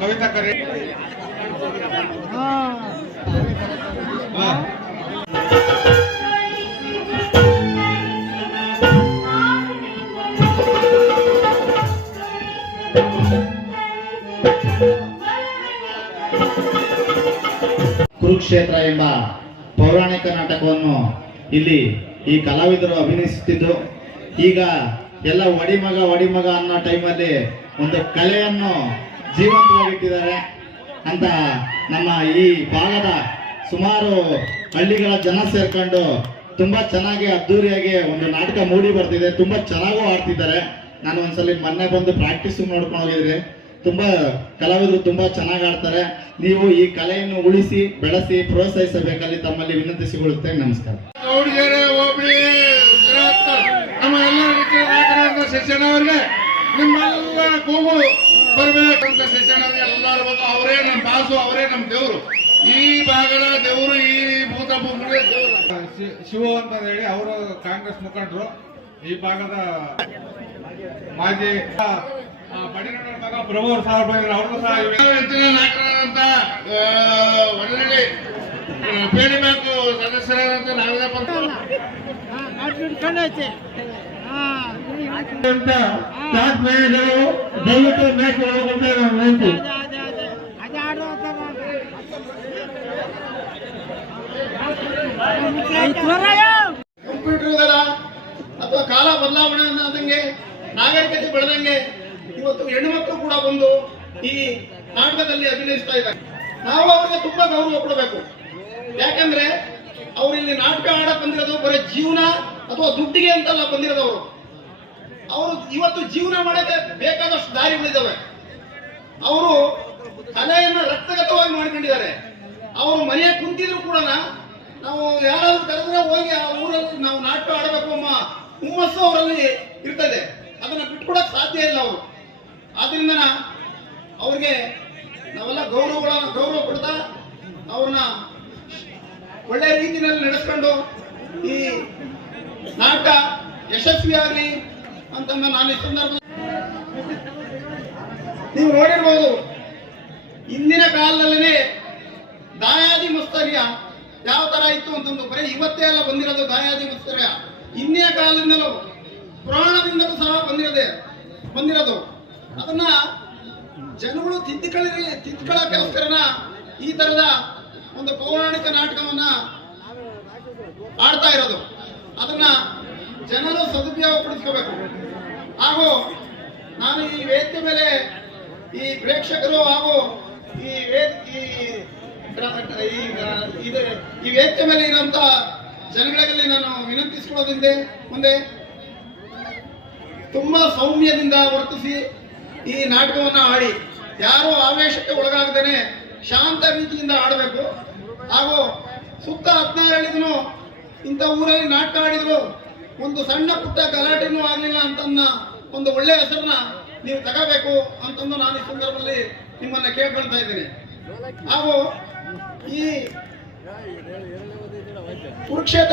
कविता करे ಕುರುಕ್ಷೇತ್ರ ಎಂಬ ಪೌರಾಣಿಕ ನಾಟಕವನ್ನು ಇಲ್ಲಿ ಈ ಕಲಾವಿದರು ಅಭಿನಯಿಸುತ್ತಿದ್ದು, ಈಗ ಎಲ್ಲ ಒಡಿಮಗ ಅನ್ನೋ ಟೈಮಲ್ಲಿ ಒಂದು ಕಲೆಯನ್ನು ಜೀವಂತವಾಗಿಟ್ಟಿದ್ದಾರೆ ಅಂತ ನಮ್ಮ ಈ ಭಾಗದ ಸುಮಾರು ಹಳ್ಳಿಗಳ ಜನ ಸೇರ್ಕೊಂಡು ತುಂಬಾ ಚೆನ್ನಾಗಿ ಅದ್ದೂರಿಯಾಗಿ ಒಂದು ನಾಟಕ ಮೂಡಿ ಬರ್ತಿದೆ. ತುಂಬಾ ಚೆನ್ನಾಗೂ ಆಡ್ತಿದ್ದಾರೆ. ನಾನು ಒಂದ್ಸಲಿ ಮೊನ್ನೆ ಬಂದು ಪ್ರಾಕ್ಟೀಸ್ ನೋಡ್ಕೊಂಡು ಹೋಗಿದ್ರೆ ತುಂಬಾ ಕಲಾವಿದರು ತುಂಬಾ ಚೆನ್ನಾಗಿ ಆಡ್ತಾರೆ. ನೀವು ಈ ಕಲೆಯನ್ನು ಉಳಿಸಿ ಬೆಳೆಸಿ ಪ್ರೋತ್ಸಾಹಿಸಬೇಕಲ್ಲಿ ತಮ್ಮಲ್ಲಿ ವಿನಂತಿಸಿಕೊಳ್ಳುತ್ತೇನೆ. ನಮಸ್ಕಾರ. ನಿಮ್ಮೆಲ್ಲ ಕೂಗು ಬರ್ಬೇಕಂತ ಶಿಕ್ಷಣವ್ರಿಗೆ ಎಲ್ಲರೂ ಬಂದು ಅವರೇ ನಮ್ಮ ಬಾಸು, ಅವರೇ ನಮ್ಮ ದೇವರು. ಈ ಭಾಗದ ದೇವರು, ಈ ಭೂತ ಭೂಮಿಗೆ ದೇವರು ಶಿವ ಅಂತ ಹೇಳಿ ಅವರು ಕಾಂಗ್ರೆಸ್ ಮುಖಂಡರು. ಈ ಭಾಗದ ಮಾಜಿ ಬಡಿನಾಡ ಪ್ರಭು ಸಾಹೇಬ್ ಬಂದಿದ್ರು. ಅವ್ರಿಗೂ ಸಹ ನಾಯಕರಾದಂತ ಒಳ್ಳೆ ಪೇಡಿ ಬ್ಯಾಂಕ್ ಸದಸ್ಯರಾದಂತ ನಾಗೇಂದ್ರ ದಯವಿಟ್ಟು ಮ್ಯಾಚ್ ಕಂಪ್ಯೂಟರ್ ಯುಗದ ಅಥವಾ ಕಾಲ ಬದಲಾವಣೆ ಆದಂಗೆ ನಾಗರಿಕತೆ ಬೆಳೆದಂಗೆ ಇವತ್ತು ಹೆಣ್ಣುಮಕ್ಕಳು ಕೂಡ ಬಂದು ಈ ನಾಟಕದಲ್ಲಿ ಅಭಿನಯಿಸ್ತಾ ಇದ್ದಾರೆ. ನಾವು ಅವರಿಗೆ ತುಂಬಾ ಗೌರವ ಕೊಡಬೇಕು. ಯಾಕಂದ್ರೆ ಅವ್ರು ಇಲ್ಲಿ ನಾಟಕ ಆಡಕ್ ಬಂದಿರೋದು ಬರೀ ಜೀವನ ಅಥವಾ ದುಡ್ಡಿಗೆ ಅಂತಲ್ಲ ಬಂದಿರೋದವರು. ಅವರು ಇವತ್ತು ಜೀವನ ಮಾಡಕ್ಕೆ ಬೇಕಾದಷ್ಟು ದಾರಿಗಳಿದ್ದಾವೆ. ಅವರು ಕಲೆಯನ್ನು ರಕ್ತಗತವಾಗಿ ಮಾಡ್ಕೊಂಡಿದ್ದಾರೆ. ಅವರು ಮನೆಯ ಕುಂತಿದ್ರು ಕೂಡ ನಾವು ಯಾರಾದ್ರೂ ಕರೆದ್ರೆ ಹೋಗಿ ಆ ಊರಲ್ಲಿ ನಾವು ನಾಟಕ ಆಡಬೇಕು ಅನ್ನೋ ಹುಮ್ಮಸ್ಸು ಅವರಲ್ಲಿ ಇರ್ತದೆ. ಅದನ್ನ ಬಿಟ್ಕೊಡಕ್ ಸಾಧ್ಯ ಇಲ್ಲ ಅವರು. ಆದ್ರಿಂದ ಅವ್ರಿಗೆ ನಾವೆಲ್ಲ ಗೌರವ ಕೊಡ್ತಾ ಅವ್ರನ್ನ ಒಳ್ಳೆ ರೀತಿಯಲ್ಲಿ ನಡೆಸ್ಕೊಂಡು ಈ ನಾಟಕ ಯಶಸ್ವಿಯಾಗಲಿ ಅಂತ ನಾನು ಈ ಸಂದರ್ಭ ನೀವು ನೋಡಿರ್ಬೋದು. ಇಂದಿನ ಕಾಲದಲ್ಲಿ ದಾಯಾದಿ ಮಸ್ತರ್ಯ ಯಾವ ತರ ಇತ್ತು ಅಂತಂದು ಬರೀ ಇವತ್ತೇ ಎಲ್ಲ ಬಂದಿರೋದು ದಾಯಾದಿ ಮಸ್ತರ್ಯ. ಇಂದಿನ ಕಾಲದಿಂದಲೂ ಪುರಾಣದಿಂದಲೂ ಸಹ ಬಂದಿರೋದು. ಅದನ್ನ ಜನಗಳು ತಿದ್ದುಕೊಳ್ಳೋಕ್ಕೋಸ್ಕರನ ಈ ತರದ ಒಂದು ಪೌರಾಣಿಕ ನಾಟಕವನ್ನ ಆಡ್ತಾ ಇರೋದು. ಅದನ್ನ ಜನರು ಸದುಪಯೋಗ ಪಡಿಸ್ಕೋಬೇಕು. ಹಾಗೂ ನಾನು ಈ ವೇದಿಕೆ ಮೇಲೆ ಈ ಪ್ರೇಕ್ಷಕರು ಹಾಗೂ ಈ ವೇದಿಕೆ ಮೇಲೆ ಇರುವಂತ ಜನಗಳಲ್ಲಿ ನಾನು ವಿನಂತಿಸಿಕೊಳ್ಳೋದ್ರಿಂದ ಮುಂದೆ ತುಂಬಾ ಸೌಮ್ಯದಿಂದ ವರ್ತಿಸಿ ಈ ನಾಟಕವನ್ನ ಆಡಿ, ಯಾರು ಆವೇಶಕ್ಕೆ ಒಳಗಾಗದೇನೆ ಶಾಂತ ರೀತಿಯಿಂದ ಆಡಬೇಕು. ಹಾಗೂ ಸುತ್ತ 16 ಹೇಳಿದನು ಇಂಥ ಊರಲ್ಲಿ ನಾಟಕ ಆಡಿದ್ರು ಒಂದು ಸಣ್ಣ ಪುಟ್ಟ ಗಲಾಟೆನೂ ಆಗಲಿಲ್ಲ ಅಂತನ್ನ ಒಂದು ಒಳ್ಳೆ ಹೆಸರನ್ನ ನೀವು ತಗೋಬೇಕು ಅಂತಂದು ನಾನು ಈ ಸಂದರ್ಭದಲ್ಲಿ ನಿಮ್ಮನ್ನ ಕೇಳ್ಕೊಳ್ತಾ ಇದ್ದೇನೆ. ಹಾಗೂ ಈ ಕುರುಕ್ಷೇತ್ರ